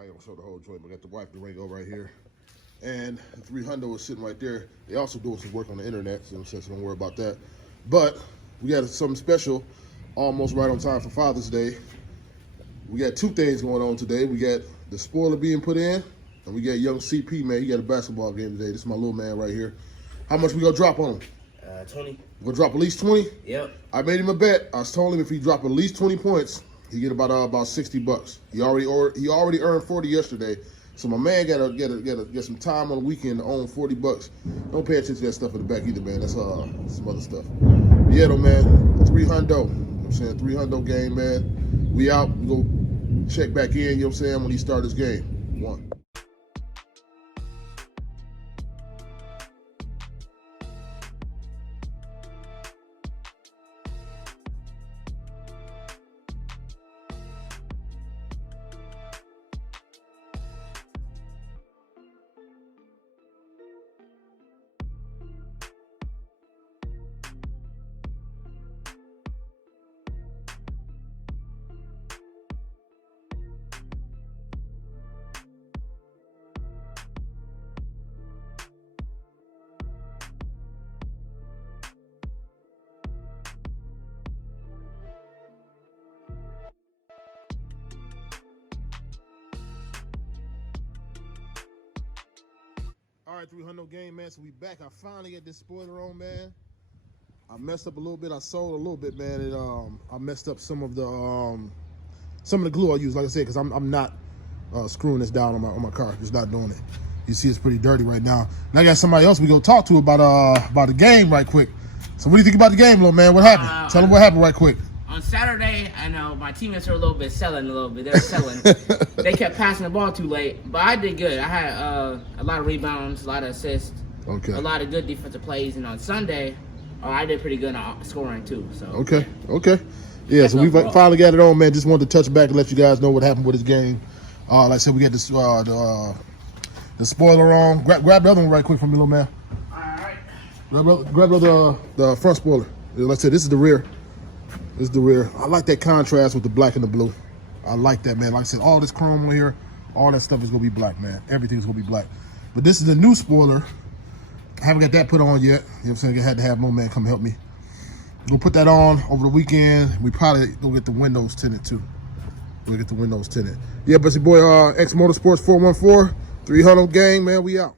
I ain't gonna show the whole joint, but I got the wipe Durango right here. And the 300 is sitting right there. They also doing some work on the internet, so don't worry about that. But we got something special, almost right on time for Father's Day. We got two things going on today. We got the spoiler being put in, and we got young CP, man. He got a basketball game today. This is my little man right here. How much we gonna drop on him? 20. We're gonna drop at least 20? Yep. I made him a bet. I told him if he dropped at least 20 points, he get about $60. He already earned 40 yesterday. So my man get some time on the weekend to own $40. Don't pay attention to that stuff in the back either, man. That's some other stuff. But yeah, though, man. 300. You know what I'm saying? 300 game, man. We out. We go check back in. You know what I'm saying? When he start his game. One. All right, 300 game, man. So we back. I finally got this spoiler on, man. I messed up a little bit. I sold a little bit, man. I messed up some of the glue I use, like I said, because I'm not screwing this down on my car. Just not doing it. You see, it's pretty dirty right now. And I got somebody else we go talk to about the game right quick. So what do you think about the game, little man? What happened? Tell them what happened right quick. On Saturday, I know my teammates were They were selling. They kept passing the ball too late, but I did good. I had a lot of rebounds, a lot of assists, okay, a lot of good defensive plays. And on Sunday, I did pretty good on scoring too. So okay. Yeah, so we finally got it on, man. Just wanted to touch back and let you guys know what happened with this game. Like I said, we got this the spoiler on. Grab the other one right quick from me, little man. All right. Grab the front spoiler. Like I said, this is the rear. This is the rear. I like that contrast with the black and the blue. I like that, man. Like I said, all this chrome on here, all that stuff is going to be black, man. Everything's going to be black. But this is the new spoiler. I haven't got that put on yet. You know what I'm saying? I had to have no man come help me. We'll put that on over the weekend. We probably go get the windows tinted, too. We'll get the windows tinted. Yeah, but it's your boy, X Motorsports 414, 300 gang, man. We out.